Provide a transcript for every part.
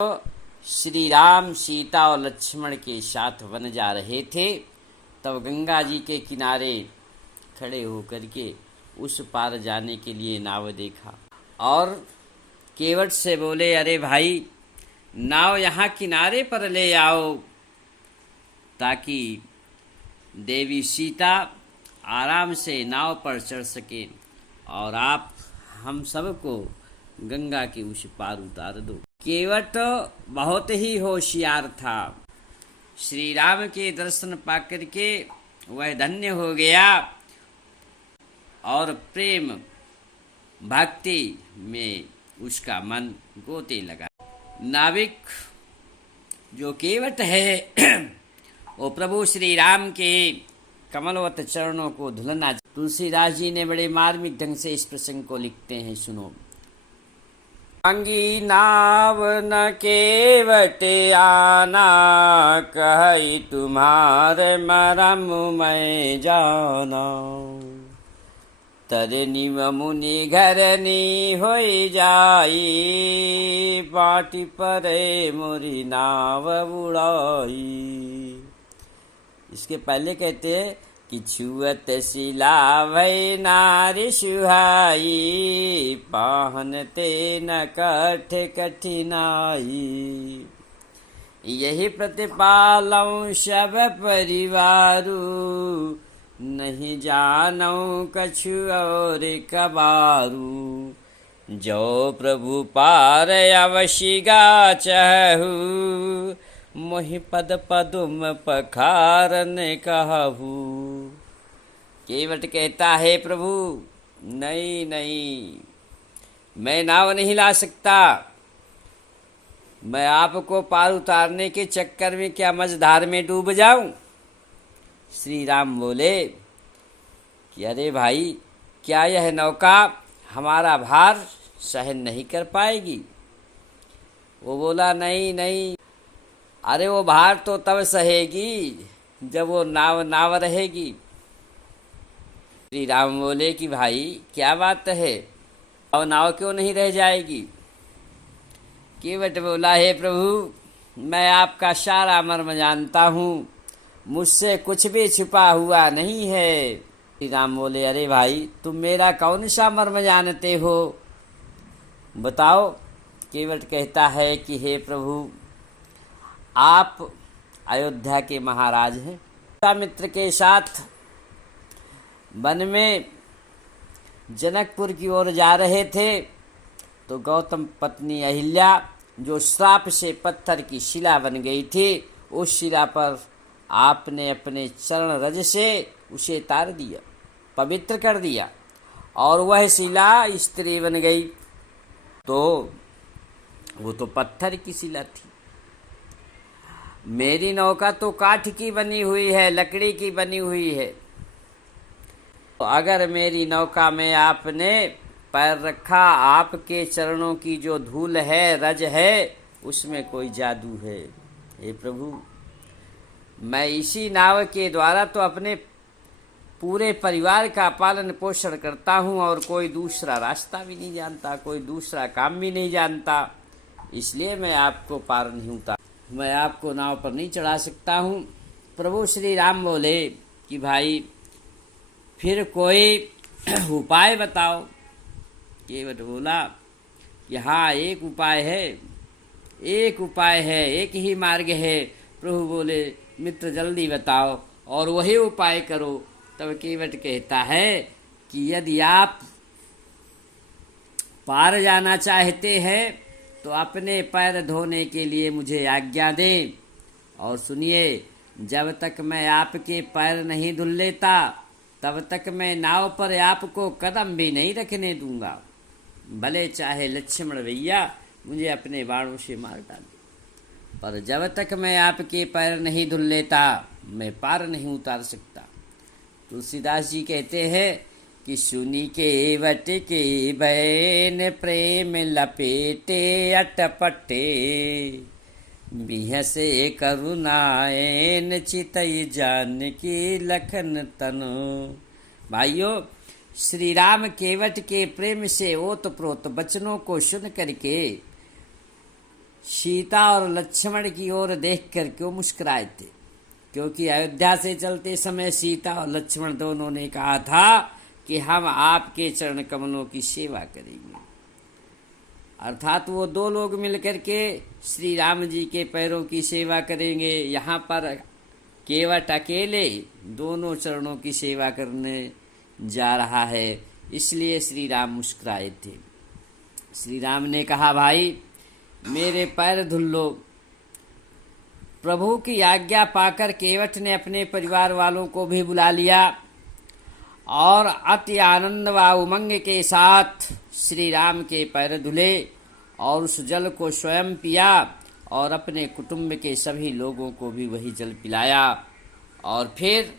तो श्री राम सीता और लक्ष्मण के साथ वन जा रहे थे, तब गंगा जी के किनारे खड़े होकर के उस पार जाने के लिए नाव देखा और केवट से बोले, अरे भाई, नाव यहाँ किनारे पर ले आओ ताकि देवी सीता आराम से नाव पर चढ़ सके और आप हम सबको गंगा के उस पार उतार दो। केवट बहुत ही होशियार था। श्री राम के दर्शन पाकर के वह धन्य हो गया और प्रेम भक्ति में उसका मन गोते लगा। नाविक जो केवट है वो प्रभु श्री राम के कमलवत चरणों को धुलना। तुलसीदास जी ने बड़े मार्मिक ढंग से इस प्रसंग को लिखते हैं, सुनो। मांगी नाव न केवट आना, कही तुम्हारे मरम मैं जाना। तरनी मुनि घरनी होई जाई, पाटी परे मोरी नाव उड़ाई। इसके पहले कहते हैं कि छुअत शिला भई नारी सुहाई, पाहनते न कठ कठिनाई। यही प्रतिपालऊं सब परिवारू, नहीं जानऊं कछु और कबारू। जो प्रभु पार अवश्य गाचहु, मोहि पद पदुम पखारन कहू। केवट कहता है, प्रभु नहीं नहीं, मैं नाव नहीं ला सकता। मैं आपको पार उतारने के चक्कर में क्या मझधार में डूब जाऊं? श्री राम बोले कि अरे भाई, क्या यह नौका हमारा भार सहन नहीं कर पाएगी? वो बोला, नहीं नहीं, अरे वो भार तो तब सहेगी जब वो नाव रहेगी। श्री राम बोले कि भाई क्या बात है, और नाव क्यों नहीं रह जाएगी? केवट बोला, हे प्रभु, मैं आपका सारा मर्म जानता हूँ, मुझसे कुछ भी छुपा हुआ नहीं है। श्री राम बोले, अरे भाई, तुम मेरा कौन सा मर्म जानते हो, बताओ। केवट कहता है कि हे प्रभु, आप अयोध्या के महाराज हैं। विश्वामित्र के साथ वन में जनकपुर की ओर जा रहे थे, तो गौतम पत्नी अहिल्या, जो श्राप से पत्थर की शिला बन गई थी, उस शिला पर आपने अपने चरण रज से उसे तार दिया, पवित्र कर दिया, और वह शिला स्त्री बन गई। तो वो तो पत्थर की शिला थी। मेरी नौका तो काठ की बनी हुई है, लकड़ी की बनी हुई है। तो अगर मेरी नौका में आपने पैर रखा, आपके चरणों की जो धूल है, रज है, उसमें कोई जादू है। हे प्रभु, मैं इसी नाव के द्वारा तो अपने पूरे परिवार का पालन पोषण करता हूँ और कोई दूसरा रास्ता भी नहीं जानता, कोई दूसरा काम भी नहीं जानता। इसलिए मैं आपको पार नहीं उतार, मैं आपको नाव पर नहीं चढ़ा सकता हूँ। प्रभु श्री राम बोले कि भाई, फिर कोई उपाय बताओ। केवट बोला कि हाँ, एक उपाय है, एक उपाय है, एक ही मार्ग है। प्रभु बोले, मित्र जल्दी बताओ और वही उपाय करो। तब केवट कहता है कि यदि आप पार जाना चाहते हैं तो अपने पैर धोने के लिए मुझे आज्ञा दें। और सुनिए, जब तक मैं आपके पैर नहीं धुल लेता, तब तक मैं नाव पर आपको कदम भी नहीं रखने दूंगा। भले चाहे लक्ष्मण भैया मुझे अपने बाणों से मार डाले, पर जब तक मैं आपके पैर नहीं धुल लेता, मैं पार नहीं उतार सकता। तुलसीदास जी कहते हैं कि सुनी केवट के बैन, प्रेम लपेटे अटपटे, बिहसे करुणाएन चितई जानकी लखन तनु। भाइयों, श्री राम केवट के प्रेम से ओतप्रोत वचनों को सुन करके सीता और लक्ष्मण की ओर देख कर क्यों मुस्कुराए थे? क्योंकि अयोध्या से चलते समय सीता और लक्ष्मण दोनों ने कहा था कि हम आपके चरण कमलों की सेवा करेंगे। अर्थात वो दो लोग मिलकर के श्री राम जी के पैरों की सेवा करेंगे। यहाँ पर केवट अकेले दोनों चरणों की सेवा करने जा रहा है, इसलिए श्री राम मुस्कुराए थे। श्री राम ने कहा, भाई मेरे पैर धुल लो। प्रभु की आज्ञा पाकर केवट ने अपने परिवार वालों को भी बुला लिया और अति आनंद व उमंग के साथ श्री राम के पैर धुले और उस जल को स्वयं पिया और अपने कुटुंब के सभी लोगों को भी वही जल पिलाया। और फिर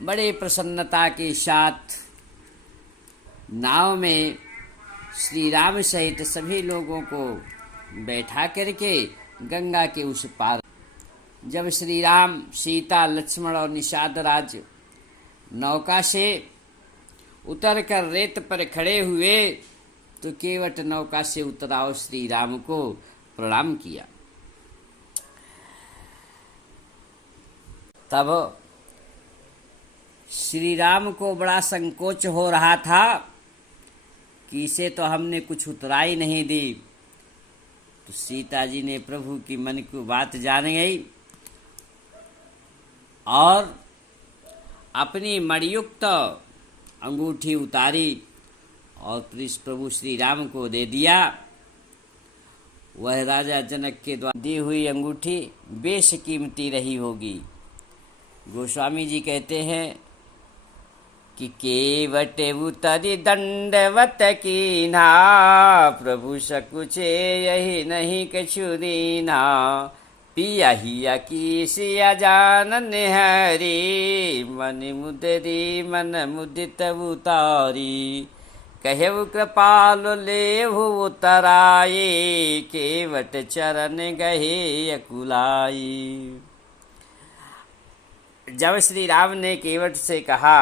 बड़े प्रसन्नता के साथ नाव में श्री राम सहित सभी लोगों को बैठा करके गंगा के उस पार, जब श्री राम, सीता, लक्ष्मण और निषाद राज नौका से उतरकर रेत पर खड़े हुए तो केवट नौका से उतरा और श्री राम को प्रणाम किया। तब श्री राम को बड़ा संकोच हो रहा था कि इसे तो हमने कुछ उतराई नहीं दी। तो सीता जी ने प्रभु की मन की बात जान गई और अपनी मणियुक्त अंगूठी उतारी और प्रभु श्री राम को दे दिया। वह राजा जनक के द्वारा दी हुई अंगूठी बेश कीमती रही होगी। गोस्वामी जी कहते हैं कि केवट उतरी दंडवत कीन्हा, प्रभु सकुचे यही नहीं कछु दीना, पिया हिया की सिया जानन हरी, मन मुदरी मन मुदित उतारी, कहु कृपाल लेहु उतराए, केवट चरण गहे अकुलाई। जब श्री राम ने केवट से कहा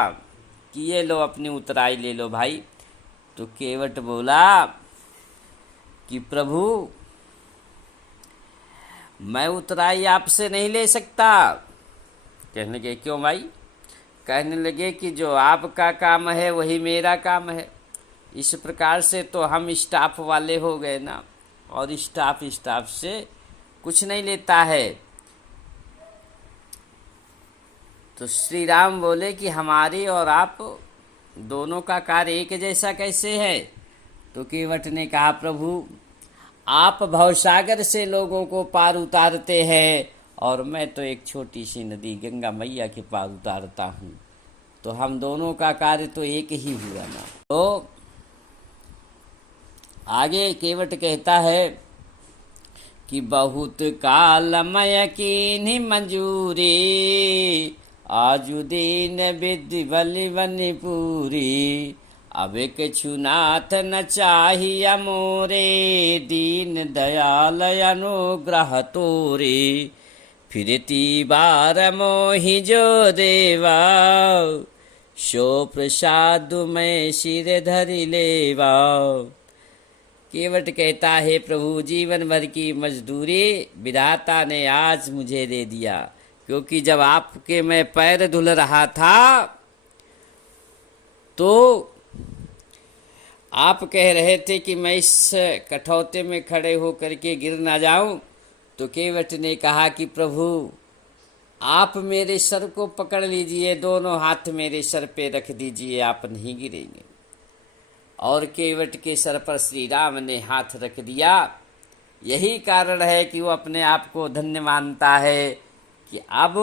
कि ये लो अपनी उतराई ले लो भाई, तो केवट बोला कि प्रभु मैं उतराई आपसे नहीं ले सकता। कहने लगे क्यों भाई? कहने लगे कि जो आपका काम है वही मेरा काम है। इस प्रकार से तो हम स्टाफ वाले हो गए ना, और स्टाफ से कुछ नहीं लेता है। तो श्री राम बोले कि हमारी और आप दोनों का कार्य एक जैसा कैसे है? तो केवट ने कहा, प्रभु आप भवसागर से लोगों को पार उतारते हैं और मैं तो एक छोटी सी नदी गंगा मैया के पार उतारता हूँ, तो हम दोनों का कार्य तो एक ही हुआ ना। तो आगे केवट कहता है कि बहुत कालमय कीन्ही मंजूरी, आजु दीन विधि बलि बनि पूरी, अब कछु नाथ न चाहिए मोरे, दीन दयाल अनुग्रह तोरे, फिरती बार मोहि जो देवा, सो प्रसाद मैं सिर धरि लेवा। केवट कहता है, प्रभु जीवन भर की मजदूरी विधाता ने आज मुझे दे दिया, क्योंकि जब आपके मैं पैर धुल रहा था तो आप कह रहे थे कि मैं इस कठौते में खड़े होकर के गिर ना जाऊं। तो केवट ने कहा कि प्रभु आप मेरे सर को पकड़ लीजिए, दोनों हाथ मेरे सर पे रख दीजिए, आप नहीं गिरेंगे। और केवट के सर पर श्री राम ने हाथ रख दिया। यही कारण है कि वो अपने आप को धन्य मानता है कि अब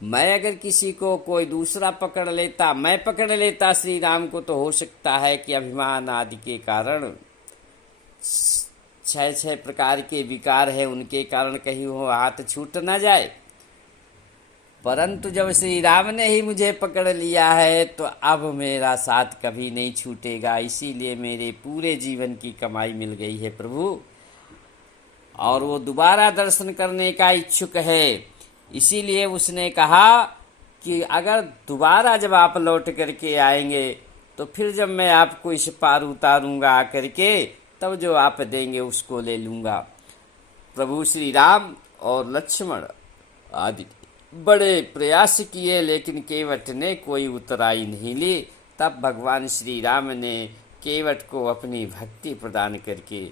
मैं अगर किसी को कोई दूसरा पकड़ लेता, मैं पकड़ लेता श्री राम को, तो हो सकता है कि अभिमान आदि के कारण 6 प्रकार के विकार है, उनके कारण कहीं वो हाथ छूट ना जाए। परंतु जब श्री राम ने ही मुझे पकड़ लिया है तो अब मेरा साथ कभी नहीं छूटेगा, इसीलिए मेरे पूरे जीवन की कमाई मिल गई है प्रभु। और वो दोबारा दर्शन करने का इच्छुक है, इसीलिए उसने कहा कि अगर दोबारा जब आप लौट करके आएंगे तो फिर जब मैं आपको इस पार उतारूंगा आकर के, तब जो आप देंगे उसको ले लूँगा। प्रभु श्री राम और लक्ष्मण आदि बड़े प्रयास किए, लेकिन केवट ने कोई उतराई नहीं ली। तब भगवान श्री राम ने केवट को अपनी भक्ति प्रदान करके